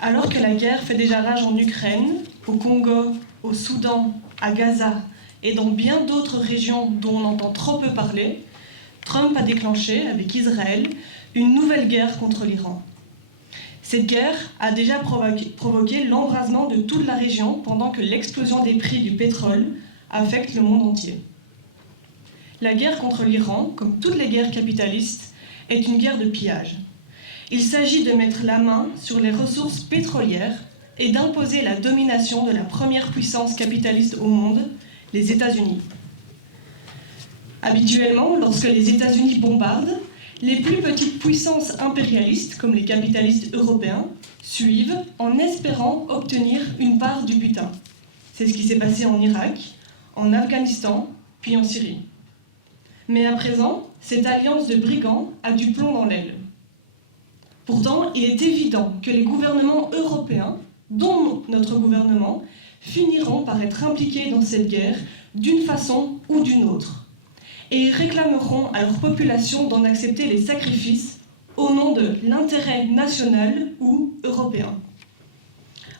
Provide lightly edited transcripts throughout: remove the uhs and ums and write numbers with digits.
Alors que la guerre fait déjà rage en Ukraine, au Congo, au Soudan, à Gaza et dans bien d'autres régions dont on entend trop peu parler, Trump a déclenché, avec Israël, une nouvelle guerre contre l'Iran. Cette guerre a déjà provoqué l'embrasement de toute la région pendant que l'explosion des prix du pétrole affecte le monde entier. La guerre contre l'Iran, comme toutes les guerres capitalistes, est une guerre de pillage. Il s'agit de mettre la main sur les ressources pétrolières et d'imposer la domination de la première puissance capitaliste au monde, les États-Unis. Habituellement, lorsque les États-Unis bombardent, les plus petites puissances impérialistes, comme les capitalistes européens, suivent en espérant obtenir une part du butin. C'est ce qui s'est passé en Irak, en Afghanistan, puis en Syrie. Mais à présent, cette alliance de brigands a du plomb dans l'aile. Pourtant, il est évident que les gouvernements européens, dont notre gouvernement, finiront par être impliqués dans cette guerre d'une façon ou d'une autre, et réclameront à leur population d'en accepter les sacrifices au nom de l'intérêt national ou européen.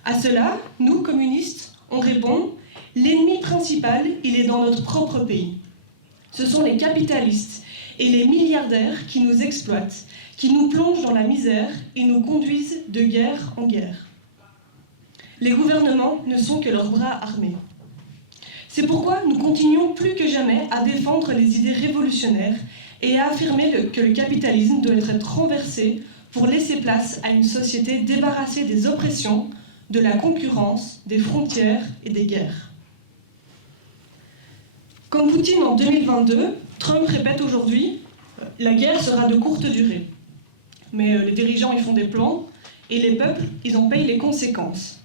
À cela, nous, communistes, on répond « L'ennemi principal, il est dans notre propre pays. Ce sont les capitalistes et les milliardaires qui nous exploitent, qui nous plongent dans la misère et nous conduisent de guerre en guerre. Les gouvernements ne sont que leurs bras armés. C'est pourquoi nous continuons plus que jamais à défendre les idées révolutionnaires et à affirmer que le capitalisme doit être renversé pour laisser place à une société débarrassée des oppressions, de la concurrence, des frontières et des guerres. Comme Poutine en 2022, Trump répète aujourd'hui « La guerre sera de courte durée ». Mais les dirigeants, ils font des plans, et les peuples, ils en payent les conséquences.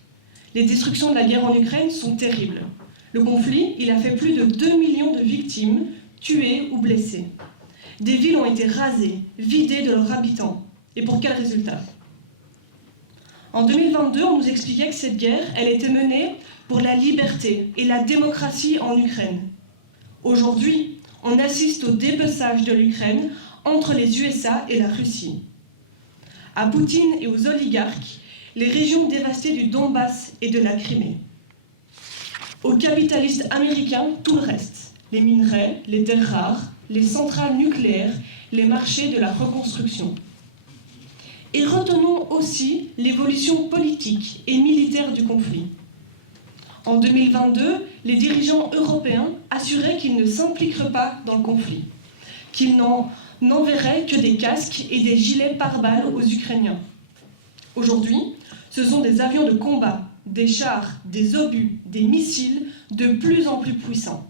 Les destructions de la guerre en Ukraine sont terribles. Le conflit, il a fait plus de 2 millions de victimes, tuées ou blessées. Des villes ont été rasées, vidées de leurs habitants. Et pour quel résultat ? En 2022, on nous expliquait que cette guerre, elle était menée pour la liberté et la démocratie en Ukraine. Aujourd'hui, on assiste au dépeçage de l'Ukraine entre les USA et la Russie. À Poutine et aux oligarques, les régions dévastées du Donbass et de la Crimée. Aux capitalistes américains, tout le reste. Les minerais, les terres rares, les centrales nucléaires, les marchés de la reconstruction. Et retenons aussi l'évolution politique et militaire du conflit. En 2022, les dirigeants européens assuraient qu'ils ne s'impliqueraient pas dans le conflit, qu'ils n'enverraient que des casques et des gilets pare-balles aux Ukrainiens. Aujourd'hui, ce sont des avions de combat, des chars, des obus, des missiles de plus en plus puissants.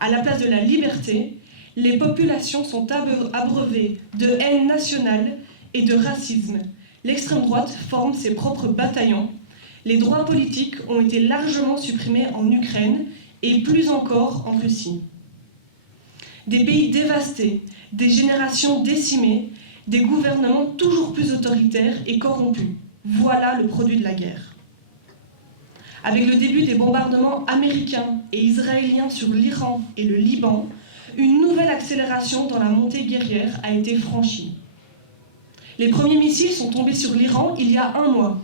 À la place de la liberté, les populations sont abreuvées de haine nationale et de racisme. L'extrême droite forme ses propres bataillons. Les droits politiques ont été largement supprimés en Ukraine et plus encore en Russie. Des pays dévastés, des générations décimées, des gouvernements toujours plus autoritaires et corrompus. Voilà le produit de la guerre. Avec le début des bombardements américains et israéliens sur l'Iran et le Liban, une nouvelle accélération dans la montée guerrière a été franchie. Les premiers missiles sont tombés sur l'Iran il y a 1 mois.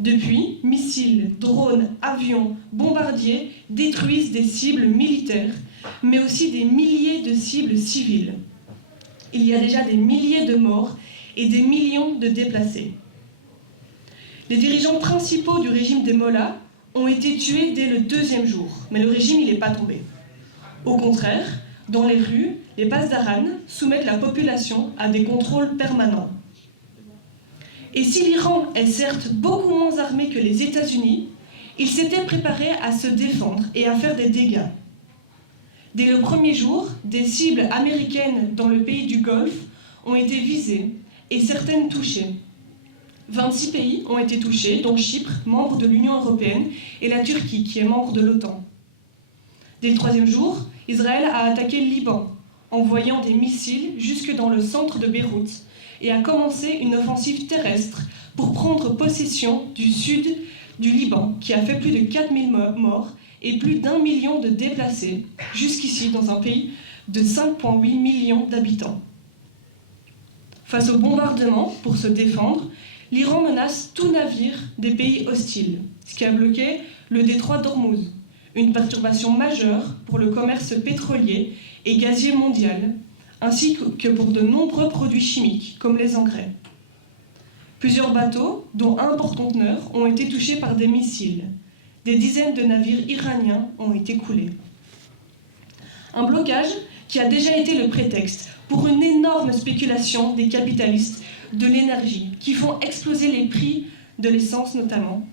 Depuis, missiles, drones, avions, bombardiers détruisent des cibles militaires, mais aussi des milliers de cibles civiles. Il y a déjà des milliers de morts et des millions de déplacés. Les dirigeants principaux du régime des Mollahs ont été tués dès le 2e jour, mais le régime il n'est pas tombé. Au contraire, dans les rues, les pasdaran soumettent la population à des contrôles permanents. Et si l'Iran est certes beaucoup moins armé que les États-Unis, il s'était préparé à se défendre et à faire des dégâts. Dès le 1er jour, des cibles américaines dans le pays du Golfe ont été visées et certaines touchées. 26 pays ont été touchés, dont Chypre, membre de l'Union européenne, et la Turquie, qui est membre de l'OTAN. Dès le 3e jour, Israël a attaqué le Liban, envoyant des missiles jusque dans le centre de Beyrouth, et a commencé une offensive terrestre pour prendre possession du sud du Liban, qui a fait plus de 4000 morts et plus d'1 million de déplacés, jusqu'ici dans un pays de 5,8 millions d'habitants. Face au bombardement, pour se défendre, l'Iran menace tout navire des pays hostiles, ce qui a bloqué le détroit d'Ormuz, une perturbation majeure pour le commerce pétrolier et gazier mondial, ainsi que pour de nombreux produits chimiques, comme les engrais. Plusieurs bateaux, dont un porte-conteneurs, ont été touchés par des missiles. Des dizaines de navires iraniens ont été coulés. Un blocage qui a déjà été le prétexte pour une énorme spéculation des capitalistes de l'énergie, qui font exploser les prix de l'essence notamment,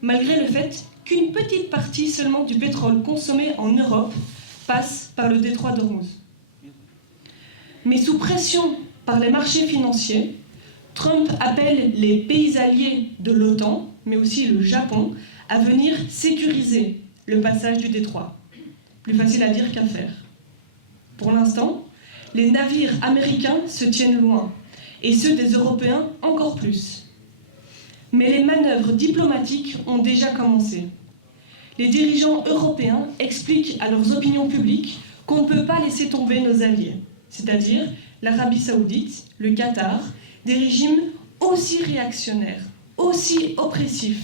malgré le fait qu'une petite partie seulement du pétrole consommé en Europe passe par le détroit d'Ormuz. Mais sous pression par les marchés financiers, Trump appelle les pays alliés de l'OTAN, mais aussi le Japon, à venir sécuriser le passage du détroit. Plus facile à dire qu'à faire. Pour l'instant, les navires américains se tiennent loin, et ceux des Européens encore plus. Mais les manœuvres diplomatiques ont déjà commencé. Les dirigeants européens expliquent à leurs opinions publiques qu'on ne peut pas laisser tomber nos alliés, c'est-à-dire l'Arabie Saoudite, le Qatar, des régimes aussi réactionnaires, aussi oppressifs,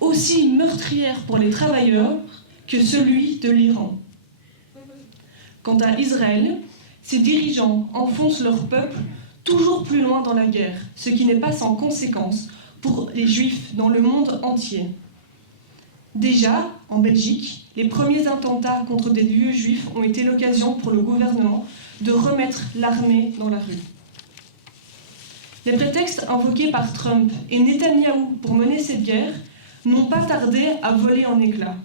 aussi meurtrières pour les travailleurs que celui de l'Iran. Quant à Israël, ses dirigeants enfoncent leur peuple toujours plus loin dans la guerre, ce qui n'est pas sans conséquence pour les Juifs dans le monde entier. Déjà, en Belgique, les premiers attentats contre des lieux juifs ont été l'occasion pour le gouvernement de remettre l'armée dans la rue. Les prétextes invoqués par Trump et Netanyahou pour mener cette guerre n'ont pas tardé à voler en éclats.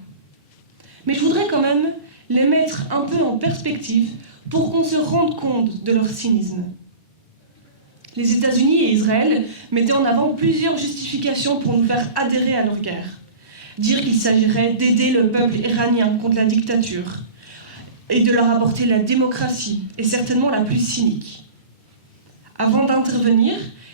Mais je voudrais quand même les mettre un peu en perspective pour qu'on se rende compte de leur cynisme. Les États-Unis et Israël mettaient en avant plusieurs justifications pour nous faire adhérer à leur guerre. Dire qu'il s'agirait d'aider le peuple iranien contre la dictature et de leur apporter la démocratie, est certainement la plus cynique. Avant d'intervenir,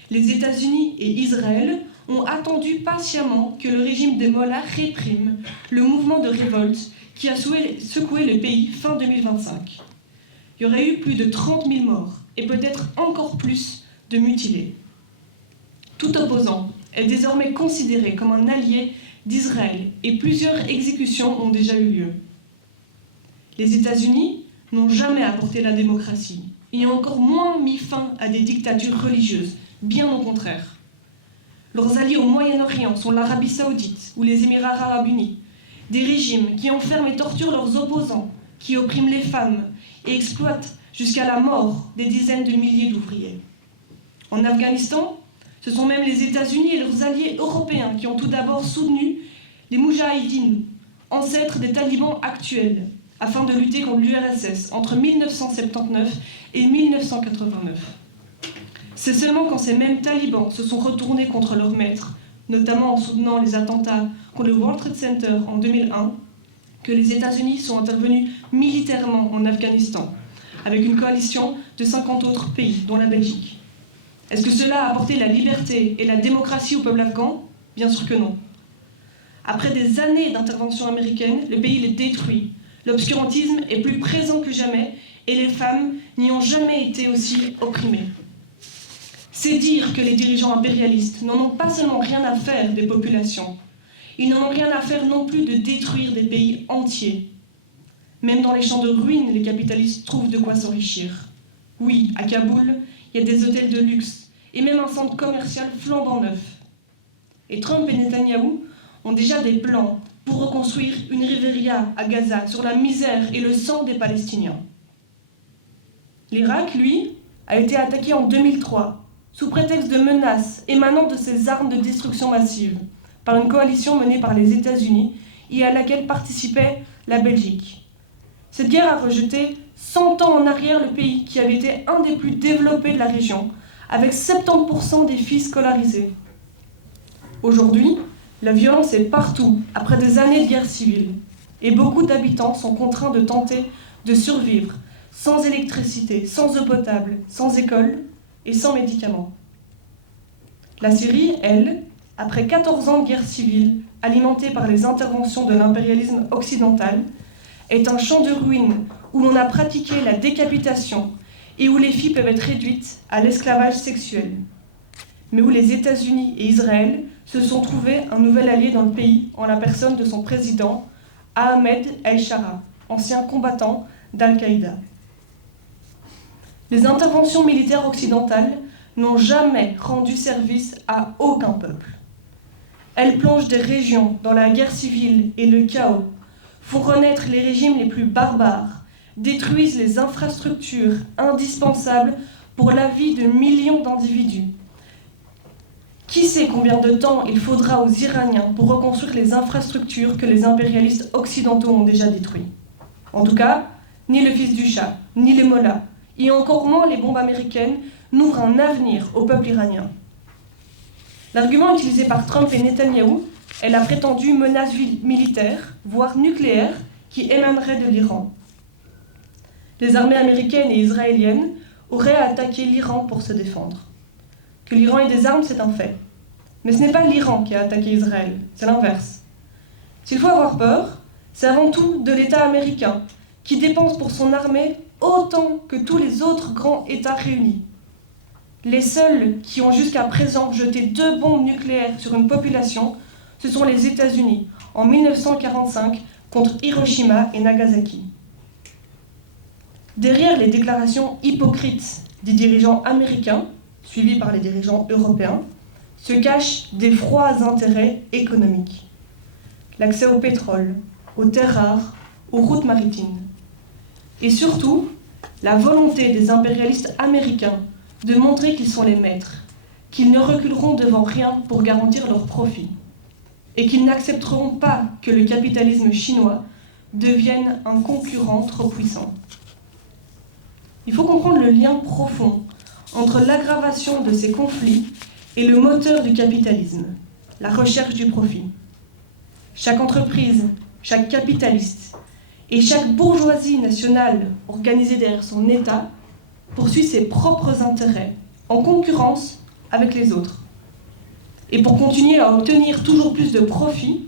les États-Unis et Israël ont attendu patiemment que le régime des Mollahs réprime le mouvement de révolte qui a secoué le pays fin 2025. Il y aurait eu plus de 30 000 morts et peut-être encore plus de mutilés. Tout opposant est désormais considéré comme un allié d'Israël et plusieurs exécutions ont déjà eu lieu. Les États-Unis n'ont jamais apporté la démocratie et ont encore moins mis fin à des dictatures religieuses, bien au contraire. Leurs alliés au Moyen-Orient sont l'Arabie Saoudite ou les Émirats Arabes Unis, des régimes qui enferment et torturent leurs opposants, qui oppriment les femmes et exploitent jusqu'à la mort des dizaines de milliers d'ouvriers. En Afghanistan, ce sont même les États-Unis et leurs alliés européens qui ont tout d'abord soutenu les Moudjahidines, ancêtres des talibans actuels, afin de lutter contre l'URSS entre 1979 et 1989. C'est seulement quand ces mêmes talibans se sont retournés contre leurs maîtres, notamment en soutenant les attentats contre le World Trade Center en 2001, que les États-Unis sont intervenus militairement en Afghanistan, avec une coalition de 50 autres pays, dont la Belgique. Est-ce que cela a apporté la liberté et la démocratie au peuple afghan? Bien sûr que non. Après des années d'intervention américaine, le pays est détruit. L'obscurantisme est plus présent que jamais et les femmes n'y ont jamais été aussi opprimées. C'est dire que les dirigeants impérialistes n'en ont pas seulement rien à faire des populations, ils n'en ont rien à faire non plus de détruire des pays entiers. Même dans les champs de ruines, les capitalistes trouvent de quoi s'enrichir. Oui, à Kaboul, il y a des hôtels de luxe et même un centre commercial flambant neuf. Et Trump et Netanyahou ont déjà des plans pour reconstruire une riviera à Gaza sur la misère et le sang des Palestiniens. L'Irak, lui, a été attaqué en 2003 sous prétexte de menaces émanant de ses armes de destruction massive par une coalition menée par les États-Unis et à laquelle participait la Belgique. Cette guerre a rejeté 100 ans en arrière le pays qui avait été un des plus développés de la région, avec 70% des filles scolarisées. Aujourd'hui, la violence est partout, après des années de guerre civile, et beaucoup d'habitants sont contraints de tenter de survivre sans électricité, sans eau potable, sans école et sans médicaments. La Syrie, elle, après 14 ans de guerre civile, alimentée par les interventions de l'impérialisme occidental, est un champ de ruines où l'on a pratiqué la décapitation et où les filles peuvent être réduites à l'esclavage sexuel. mais où les États-Unis et Israël se sont trouvés un nouvel allié dans le pays en la personne de son président, Ahmed El-Shara, ancien combattant d'Al-Qaïda. Les interventions militaires occidentales n'ont jamais rendu service à aucun peuple. Elles plongent des régions dans la guerre civile et le chaos, font renaître les régimes les plus barbares, détruisent les infrastructures indispensables pour la vie de millions d'individus. Qui sait combien de temps il faudra aux Iraniens pour reconstruire les infrastructures que les impérialistes occidentaux ont déjà détruites? En tout cas, ni le fils du Shah, ni les mollahs, et encore moins les bombes américaines, n'ouvrent un avenir au peuple iranien. L'argument utilisé par Trump et Netanyahou est la prétendue menace militaire, voire nucléaire, qui émanerait de l'Iran. Les armées américaines et israéliennes auraient attaqué l'Iran pour se défendre. Que l'Iran ait des armes, c'est un fait. Mais ce n'est pas l'Iran qui a attaqué Israël, c'est l'inverse. S'il faut avoir peur, c'est avant tout de l'État américain, qui dépense pour son armée autant que tous les autres grands États réunis. Les seuls qui ont jusqu'à présent jeté 2 bombes nucléaires sur une population, ce sont les États-Unis, en 1945, contre Hiroshima et Nagasaki. Derrière les déclarations hypocrites des dirigeants américains, suivis par les dirigeants européens, se cachent des froids intérêts économiques. L'accès au pétrole, aux terres rares, aux routes maritimes. Et surtout, la volonté des impérialistes américains de montrer qu'ils sont les maîtres, qu'ils ne reculeront devant rien pour garantir leurs profits, et qu'ils n'accepteront pas que le capitalisme chinois devienne un concurrent trop puissant. Il faut comprendre le lien profond entre l'aggravation de ces conflits et le moteur du capitalisme, la recherche du profit. Chaque entreprise, chaque capitaliste et chaque bourgeoisie nationale organisée derrière son État poursuit ses propres intérêts en concurrence avec les autres. Et pour continuer à obtenir toujours plus de profit,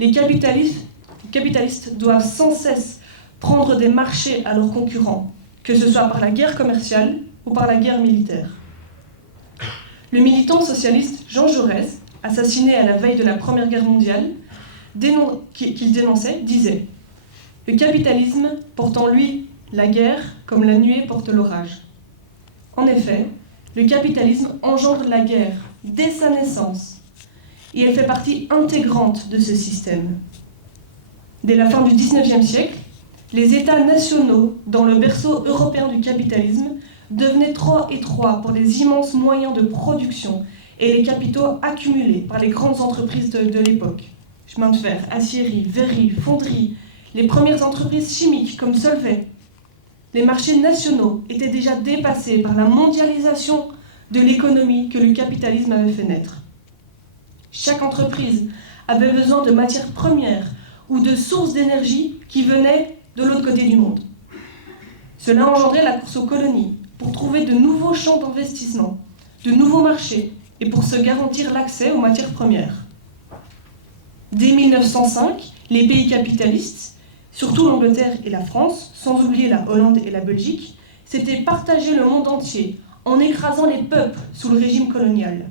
les capitalistes doivent sans cesse prendre des marchés à leurs concurrents, que ce soit par la guerre commerciale ou par la guerre militaire. Le militant socialiste Jean Jaurès, assassiné à la veille de la Première Guerre mondiale, qu'il dénonçait, disait « Le capitalisme porte en lui la guerre comme la nuée porte l'orage. » En effet, le capitalisme engendre la guerre dès sa naissance, et elle fait partie intégrante de ce système. Dès la fin du XIXe siècle, les États nationaux, dans le berceau européen du capitalisme, devenaient trop étroits pour les immenses moyens de production et les capitaux accumulés par les grandes entreprises de l'époque. Chemin de fer, aciérie, verrerie, fonderie, les premières entreprises chimiques comme Solvay. Les marchés nationaux étaient déjà dépassés par la mondialisation de l'économie que le capitalisme avait fait naître. Chaque entreprise avait besoin de matières premières ou de sources d'énergie qui venaient de l'autre côté du monde. Cela engendrait la course aux colonies pour trouver de nouveaux champs d'investissement, de nouveaux marchés et pour se garantir l'accès aux matières premières. Dès 1905, les pays capitalistes, surtout l'Angleterre et la France, sans oublier la Hollande et la Belgique, s'étaient partagé le monde entier en écrasant les peuples sous le régime colonial.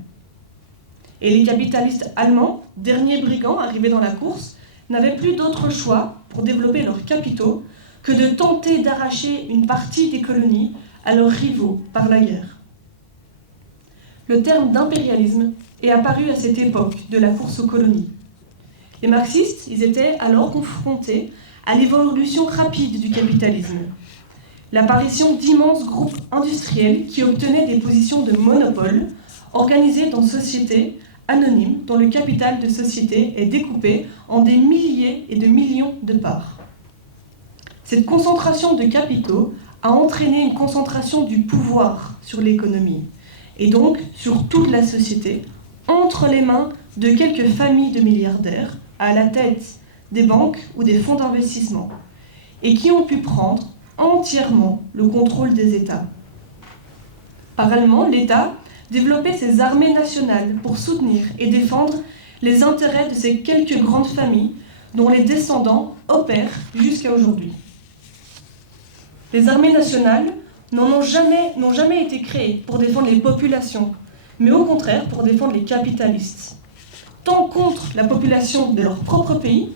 Et les capitalistes allemands, derniers brigands arrivés dans la course, n'avaient plus d'autre choix pour développer leurs capitaux que de tenter d'arracher une partie des colonies à leurs rivaux par la guerre. Le terme d'impérialisme est apparu à cette époque de la course aux colonies. Les marxistes, ils étaient alors confrontés à l'évolution rapide du capitalisme, l'apparition d'immenses groupes industriels qui obtenaient des positions de monopole organisés dans sociétés anonymes dont le capital de société est découpé en des milliers et de millions de parts. Cette concentration de capitaux a entraîné une concentration du pouvoir sur l'économie et donc sur toute la société entre les mains de quelques familles de milliardaires à la tête des banques ou des fonds d'investissement et qui ont pu prendre entièrement le contrôle des États. Parallèlement, l'État développait ses armées nationales pour soutenir et défendre les intérêts de ces quelques grandes familles dont les descendants opèrent jusqu'à aujourd'hui. Les armées nationales n'ont jamais été créées pour défendre les populations, mais au contraire pour défendre les capitalistes, tant contre la population de leur propre pays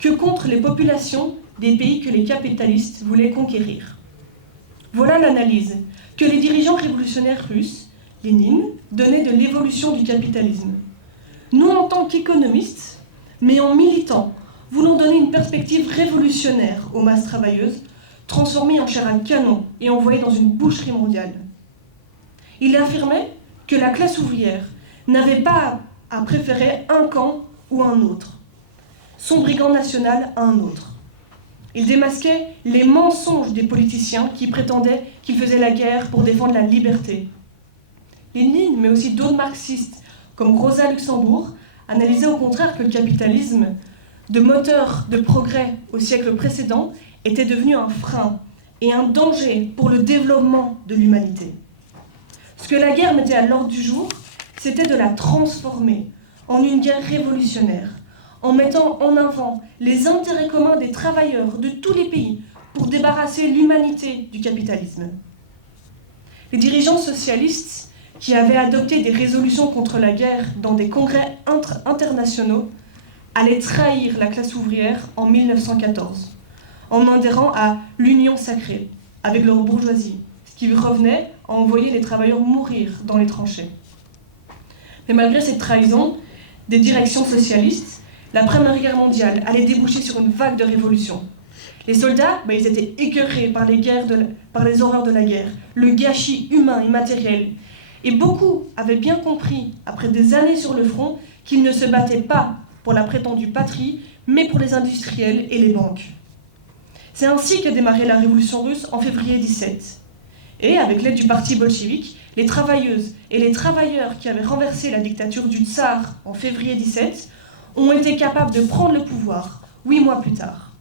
que contre les populations des pays que les capitalistes voulaient conquérir. Voilà l'analyse que les dirigeants révolutionnaires russes, Lénine, donnaient de l'évolution du capitalisme. Nous, en tant qu'économistes, mais en militants, voulons donner une perspective révolutionnaire aux masses travailleuses, transformées en chair à canon et envoyées dans une boucherie mondiale. Il affirmait que la classe ouvrière n'avait pas à préférer un camp ou un autre, son brigand national à un autre. Il démasquait les mensonges des politiciens qui prétendaient qu'ils faisaient la guerre pour défendre la liberté. Lénine, mais aussi d'autres marxistes, comme Rosa Luxembourg, analysaient au contraire que le capitalisme, de moteur de progrès au siècle précédent, était devenu un frein et un danger pour le développement de l'humanité. Ce que la guerre mettait à l'ordre du jour, c'était de la transformer en une guerre révolutionnaire, en mettant en avant les intérêts communs des travailleurs de tous les pays pour débarrasser l'humanité du capitalisme. Les dirigeants socialistes, qui avaient adopté des résolutions contre la guerre dans des congrès internationaux, allaient trahir la classe ouvrière en 1914, en adhérant à l'union sacrée avec leur bourgeoisie, ce qui revenait à envoyer les travailleurs mourir dans les tranchées. Mais malgré cette trahison des directions socialistes, la Première Guerre mondiale allait déboucher sur une vague de révolution. Les soldats, ils étaient écœurés par les horreurs de la guerre, le gâchis humain et matériel. Et beaucoup avaient bien compris, après des années sur le front, qu'ils ne se battaient pas pour la prétendue patrie, mais pour les industriels et les banques. C'est ainsi qu'a démarré la révolution russe en février 17. Et avec l'aide du parti bolchevique, les travailleuses et les travailleurs qui avaient renversé la dictature du tsar en février 17 ont été capables de prendre le pouvoir 8 mois plus tard.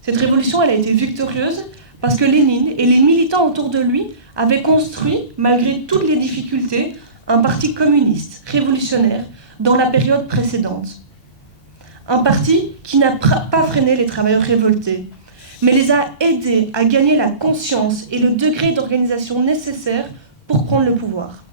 Cette révolution, elle a été victorieuse parce que Lénine et les militants autour de lui avaient construit, malgré toutes les difficultés, un parti communiste, révolutionnaire, dans la période précédente. Un parti qui n'a pas freiné les travailleurs révoltés, mais les a aidés à gagner la conscience et le degré d'organisation nécessaire pour prendre le pouvoir.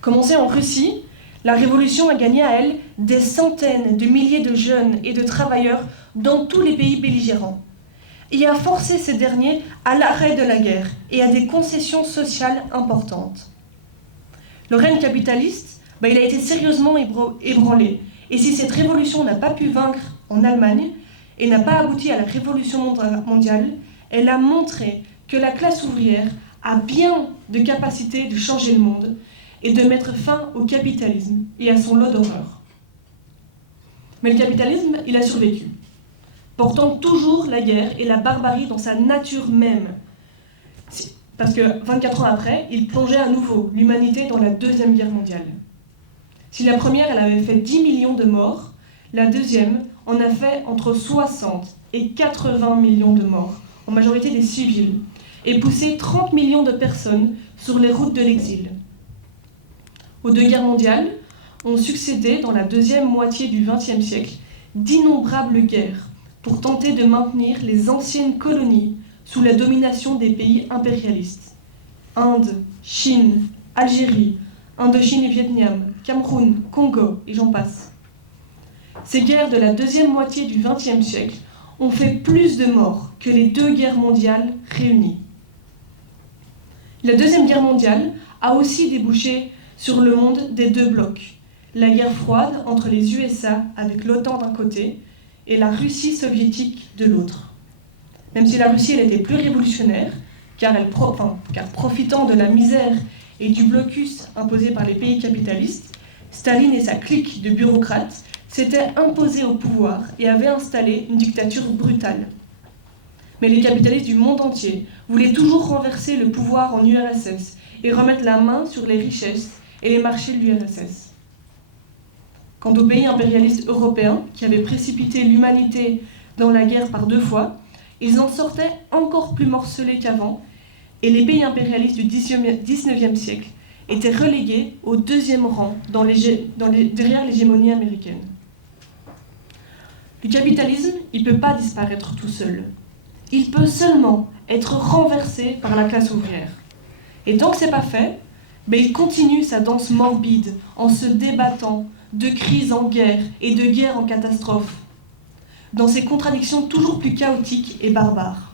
Commencée en Russie, la révolution a gagné à elle des centaines de milliers de jeunes et de travailleurs dans tous les pays belligérants et a forcé ces derniers à l'arrêt de la guerre et à des concessions sociales importantes. Le règne capitaliste, il a été sérieusement ébranlé. Et si cette révolution n'a pas pu vaincre en Allemagne et n'a pas abouti à la révolution mondiale, elle a montré que la classe ouvrière a bien de capacité de changer le monde et de mettre fin au capitalisme et à son lot d'horreur. Mais le capitalisme, il a survécu, portant toujours la guerre et la barbarie dans sa nature même. Parce que 24 ans après, il plongeait à nouveau l'humanité dans la Deuxième Guerre mondiale. Si la première, elle avait fait 10 millions de morts, la deuxième en a fait entre 60 et 80 millions de morts, en majorité des civils, et poussé 30 millions de personnes sur les routes de l'exil. Aux deux guerres mondiales ont succédé, dans la deuxième moitié du XXe siècle, d'innombrables guerres pour tenter de maintenir les anciennes colonies sous la domination des pays impérialistes. Inde, Chine, Algérie, Indochine et Vietnam, Cameroun, Congo, et j'en passe. Ces guerres de la deuxième moitié du XXe siècle ont fait plus de morts que les deux guerres mondiales réunies. La Deuxième Guerre mondiale a aussi débouché sur le monde des deux blocs, la guerre froide entre les USA avec l'OTAN d'un côté et la Russie soviétique de l'autre. Même si la Russie elle était plus révolutionnaire, car profitant de la misère et du blocus imposé par les pays capitalistes, Staline et sa clique de bureaucrates s'étaient imposés au pouvoir et avaient installé une dictature brutale. Mais les capitalistes du monde entier voulaient toujours renverser le pouvoir en URSS et remettre la main sur les richesses et les marchés de l'URSS. Quant aux pays impérialistes européens, qui avaient précipité l'humanité dans la guerre par 2 fois, ils en sortaient encore plus morcelés qu'avant, et les pays impérialistes du XIXe siècle étaient relégués au 2e rang derrière l'hégémonie américaine. Le capitalisme, il ne peut pas disparaître tout seul. Il peut seulement être renversé par la classe ouvrière. Et tant que ce n'est pas fait, Mais il continue sa danse morbide en se débattant de crise en guerre et de guerre en catastrophe, dans ses contradictions toujours plus chaotiques et barbares.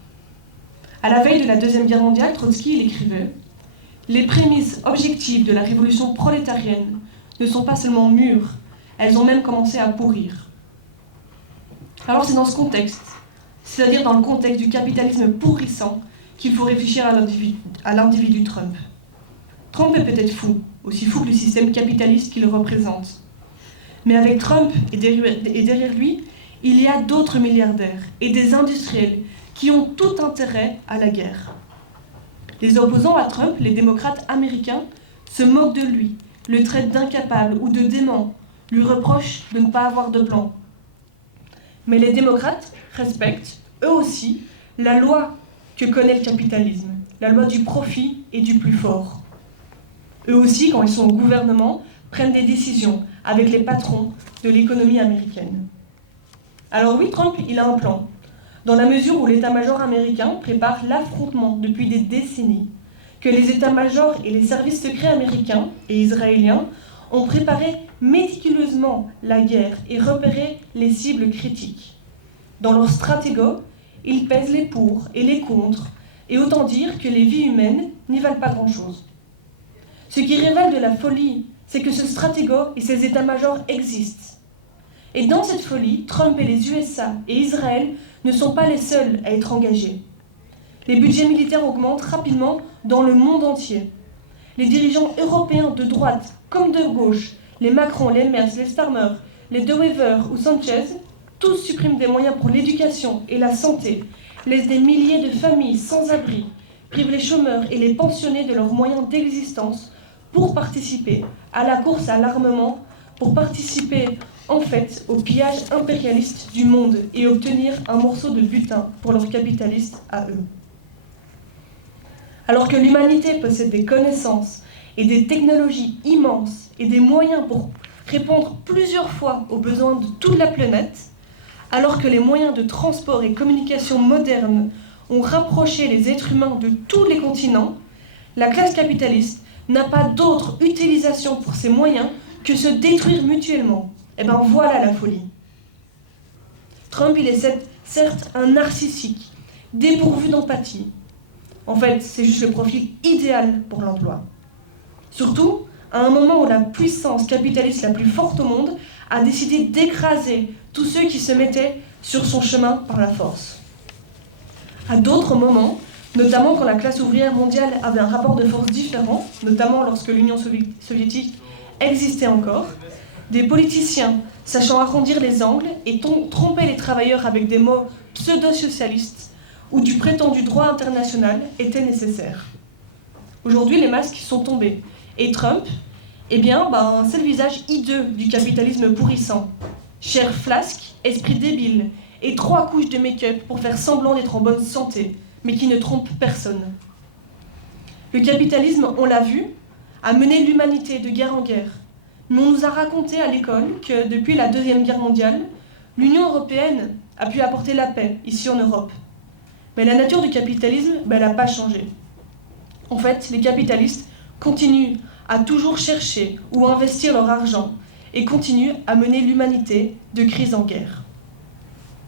À la veille de la Deuxième Guerre mondiale, Trotsky il écrivait « Les prémices objectives de la révolution prolétarienne ne sont pas seulement mûres, elles ont même commencé à pourrir. » Alors c'est dans ce contexte, c'est-à-dire dans le contexte du capitalisme pourrissant, qu'il faut réfléchir à l'individu Trump. Trump est peut-être fou, aussi fou que le système capitaliste qu'il représente. Mais avec Trump et derrière lui, il y a d'autres milliardaires et des industriels qui ont tout intérêt à la guerre. Les opposants à Trump, les démocrates américains, se moquent de lui, le traitent d'incapable ou de dément, lui reprochent de ne pas avoir de plan. Mais les démocrates respectent, eux aussi, la loi que connaît le capitalisme, la loi du profit et du plus fort. Eux aussi, quand ils sont au gouvernement, prennent des décisions avec les patrons de l'économie américaine. Alors oui, Trump, il a un plan, dans la mesure où l'état-major américain prépare l'affrontement depuis des décennies, que les états-majors et les services secrets américains et israéliens ont préparé méticuleusement la guerre et repéré les cibles critiques. Dans leur stratégo, ils pèsent les pour et les contre, et autant dire que les vies humaines n'y valent pas grand-chose. Ce qui révèle de la folie, c'est que ce stratégo et ces états-majors existent. Et dans cette folie, Trump et les USA et Israël ne sont pas les seuls à être engagés. Les budgets militaires augmentent rapidement dans le monde entier. Les dirigeants européens de droite comme de gauche, les Macron, les Merz, les Starmer, les De Wever ou Sanchez, tous suppriment des moyens pour l'éducation et la santé, laissent des milliers de familles sans abri, privent les chômeurs et les pensionnés de leurs moyens d'existence pour participer à la course à l'armement, pour participer en fait au pillage impérialiste du monde et obtenir un morceau de butin pour leurs capitalistes à eux. Alors que l'humanité possède des connaissances et des technologies immenses et des moyens pour répondre plusieurs fois aux besoins de toute la planète, alors que les moyens de transport et communication modernes ont rapproché les êtres humains de tous les continents, la classe capitaliste n'a pas d'autre utilisation pour ces moyens que se détruire mutuellement. Et bien voilà la folie. Trump, il est certes un narcissique, dépourvu d'empathie. En fait, c'est juste le profil idéal pour l'emploi. Surtout, à un moment où la puissance capitaliste la plus forte au monde a décidé d'écraser tous ceux qui se mettaient sur son chemin par la force. À d'autres moments, notamment quand la classe ouvrière mondiale avait un rapport de force différent, notamment lorsque l'Union soviétique existait encore, des politiciens sachant arrondir les angles et tromper les travailleurs avec des mots pseudo-socialistes ou du prétendu droit international étaient nécessaires. Aujourd'hui, les masques sont tombés. Et Trump, c'est le visage hideux du capitalisme pourrissant. Chair flasque, esprit débile et 3 couches de make-up pour faire semblant d'être en bonne santé, mais qui ne trompe personne. Le capitalisme, on l'a vu, a mené l'humanité de guerre en guerre. Mais on nous a raconté à l'école que depuis la Deuxième Guerre mondiale, l'Union européenne a pu apporter la paix ici en Europe. Mais la nature du capitalisme, elle n'a pas changé. En fait, les capitalistes continuent à toujours chercher ou investir leur argent et continuent à mener l'humanité de crise en guerre.